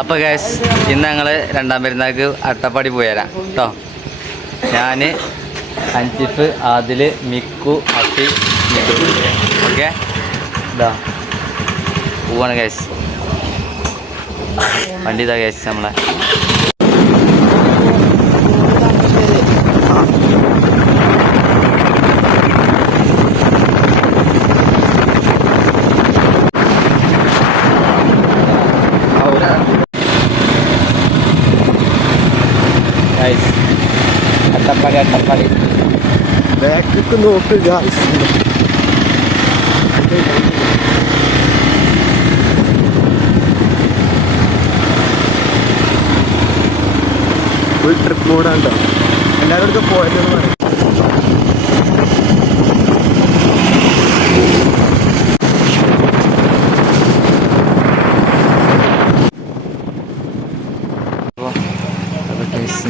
അപ്പോൾ ഗൈസ് ഇന്ന് ഞങ്ങൾ രണ്ടാം പെരുന്നാൾക്ക് അട്ടപ്പാടി പോയി തരാം കേട്ടോ. ഞാൻ അൻസിഫ്, ആദിൽ, മിക്കു, അട്ടി, മിക്കു. ഓക്കെ ഇതാ പോവാണ് ഗൈസ്. വണ്ടി ഇതാ ഗൈസ് നമ്മളെ. അട്ടപ്പാടി ബാക്ക് നോക്ക് ഗായ്സ്. ഫുൾ ട്രിപ്പ് മോഡാണ് കേട്ടോ. എല്ലാവരും പോയതെന്ന് പറയും.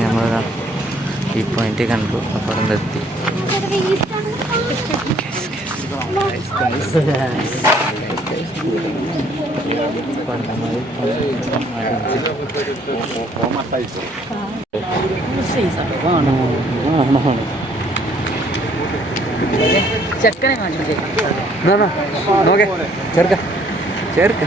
നമ്മളതാ ഈ പോയിന്റ് കണ്ടു. അപ്പോൾ അവിടെ നിർത്തി. ചെക്കനെ കാണിച്ചു ചേർക്ക ചേർക്ക.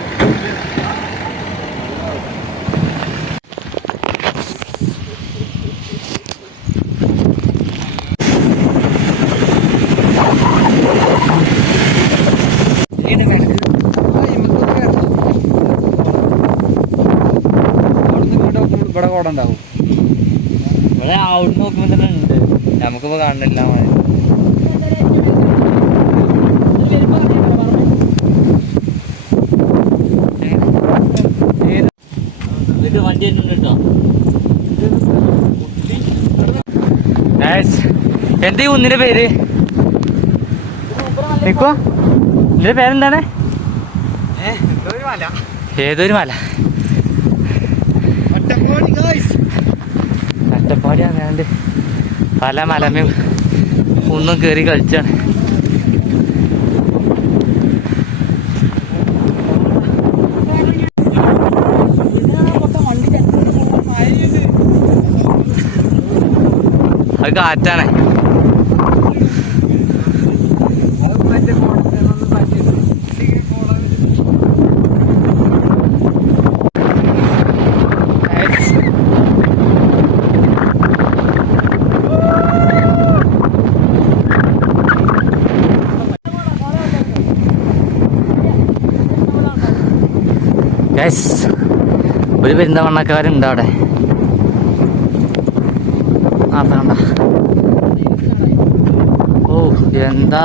ഇവിടെ കോട ഉണ്ടാവും. ഇവിടെ അവിടെ നോക്കുമ്പോൾ തന്നെ ഉണ്ട്. നമുക്കിപ്പോൾ കാണുന്നില്ല. വണ്ടി തന്നെ ഉണ്ട് കേട്ടോ. എന്താ ഈ കുന്നിന്റെ പേര്? നിക്കോ ഇതിന്റെ പേരെന്താണ്? ഏതൊരു മല? അട്ടപ്പാടി അങ്ങാണ്ട് പല മലമയും ഒന്നും കയറി കളിച്ചാണ്. അത് കാറ്റാണ്. ഒരു പെരുന്തമണ്ണക്കാരുണ്ട് അവിടെ. അതാണ്ട. ഓ എന്താ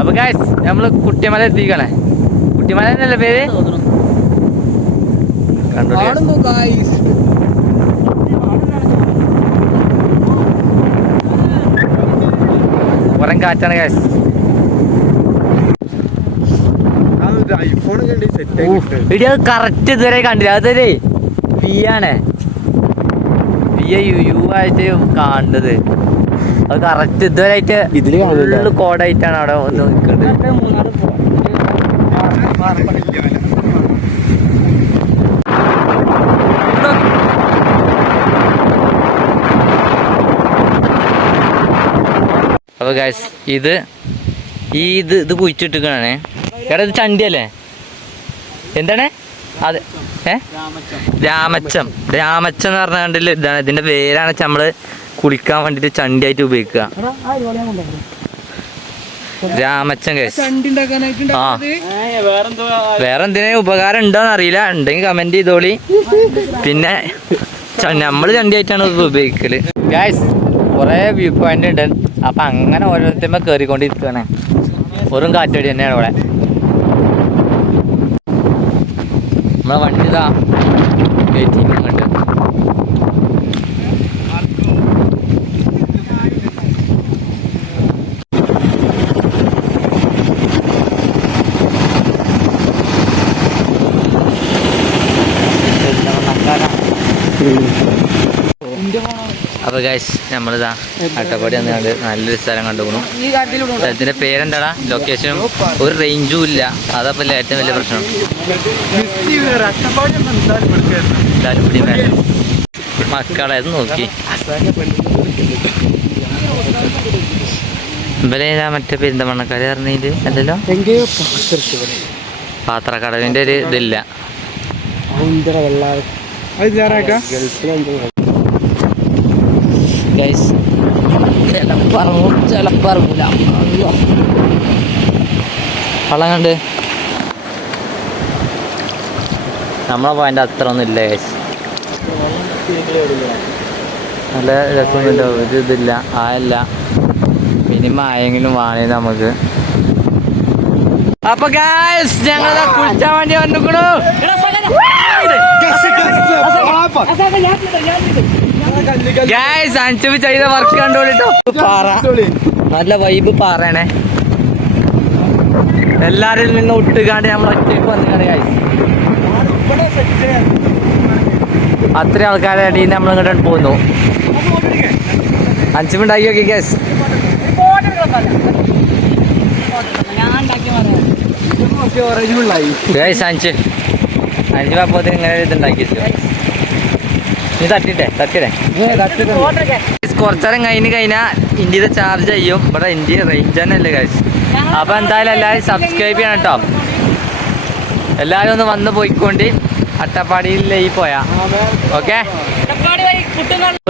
അപ്പോൾ ഗൈസ് നമ്മൾ കുട്ടിമല എത്തിക്കണേ. കുട്ടിമല എന്നല്ലേ പേര്? പുറം കാറ്റാണ് ഗൈസ്. ഐഫോൺ കണ്ടി സെറ്റ് ഇടി അത് കറക്റ്റ് ഇതുവരെ കണ്ടില്ല. അതൊരു വി ആണ്, വി യു ആയിട്ട് കാണുന്നത്. അത് കറക്റ്റ് ഇതുവരെ ആയിട്ട് ഇതില് കാണില്ല. ഫുള്ള് കോഡായിട്ടാണ് അവിടെ വന്ന് നിൽക്കുന്നത്. അപ്പോൾ ഗൈസ് ഇത് കുഴിച്ചിട്ടിരിക്കണേ. എടാ ഇത് ചണ്ടിയല്ലേ? എന്താണ് അത്? രാമച്ചം എന്ന് പറഞ്ഞ കണ്ടില്ല, ഇതാണ് ഇതിന്റെ പേരാണ്. നമ്മള് കുളിക്കാൻ വേണ്ടിട്ട് ചണ്ടിയായിട്ട് ഉപയോഗിക്കുക. രാമച്ചം ഗൈസ്. ആ വേറെ എന്തിനും ഉപകാരം ഉണ്ടോന്ന് അറിയില്ല, ഉണ്ടെങ്കിൽ കമന്റ് ചെയ്തോളി. പിന്നെ നമ്മള് ചണ്ടിയായിട്ടാണ് ഉപയോഗിക്കല് ഗൈസ്. കുറെ വ്യൂ പോയിന്റ് ഉണ്ട്. അപ്പൊ അങ്ങനെ ഓരോരുത്തരുമ്പോ കേറിക്കൊണ്ടിരിക്കുകയാണ്. വെറും കാറ്റടി തന്നെയാണ് ഇവിടെ. നമ്മളെ വണ്ടി ഇതാ വെയിറ്റിംഗ് ഉണ്ട്. അപ്പൊ ഗൈസ് നമ്മളിതാ അട്ടപ്പാടി വന്നുകൊണ്ട് നല്ലൊരു സ്ഥലം കണ്ടുപോകണു. സ്ഥലത്തിന്റെ പേരെന്താടാ? ലൊക്കേഷനും ഒരു റേഞ്ചും ഇല്ല. അതപ്പോ ഏറ്റവും വലിയ പ്രശ്നം. മക്കളെ അത് നോക്കി ഇവരെ മറ്റേ പെരിന്തമണ്ണക്കാര് പറഞ്ഞതില് അല്ലല്ലോ, പാത്രക്കടവിന്റെ ഒരു ഇതില്ല. ഗൈസ് ചിലപ്പറങ്ങൂല. വള്ളം കണ്ട് നമ്മളെ പോയിന്റ് അത്ര ഒന്നും ഇല്ല ഗൈസ്. നല്ല രസമൊന്നുമില്ല, ഒരു ഇതില്ല, ആയല്ല. മിനിമം ആയെങ്കിലും വാണേ നമുക്ക്. അപ്പൊ ഗൈസ് ഞങ്ങളെ കുളിച്ചാൻ വേണ്ടി വന്നിക്കണു. ഗൈസ് അഞ്ചു ചെയ്ത വർക്ക് കണ്ടോളിട്ടോ. പാറ നല്ല വൈബ് പാറയാണേ. എല്ലാരിൽ നിന്ന് ഒട്ടുകാണ്ട് നമ്മൾ ഒറ്റയ്ക്ക് വന്നിട്ടാണ് ഗൈസ്. അത്ര ആൾക്കാരെ അടിയിൽ നമ്മൾ ഇങ്ങോട്ട് പോകുന്നു. 5 മിനിറ്റ് ആക്കി നോക്കി ഗൈസ്. ഗൈസ് അഞ്ച് പാപ്പത്തിന് ഇങ്ങനെ ഇതുണ്ടാക്കി നീ തട്ടിട്ടെ കുറച്ചേരം കഴിഞ്ഞാൽ ഇന്ത്യയുടെ ചാർജ് ചെയ്യും. ഇവിടെ ഇന്ത്യ റേഞ്ച് തന്നെ അല്ലേ ഗൈസ്. അപ്പൊ എന്തായാലും എല്ലാവരും സബ്സ്ക്രൈബ് ചെയ്യണം കേട്ടോ. എല്ലാവരും ഒന്ന് വന്ന് പോയിക്കൊണ്ട് അട്ടപ്പാടിയിലേക്ക് പോയാ ഓക്കെ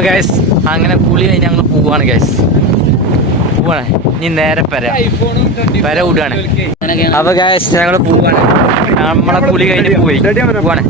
ഗൈസ്. അങ്ങനെ കുളി കഴിഞ്ഞ് ഞങ്ങൾ പോവാണ് ഗൈസ്. ഇനി നേരെ പെര വിടുകയാണ്. അപ്പൊ ഗൈസ് ഞങ്ങൾ പോവാണ്. നമ്മളെ കുളി കഴിഞ്ഞ് പോവാണ്.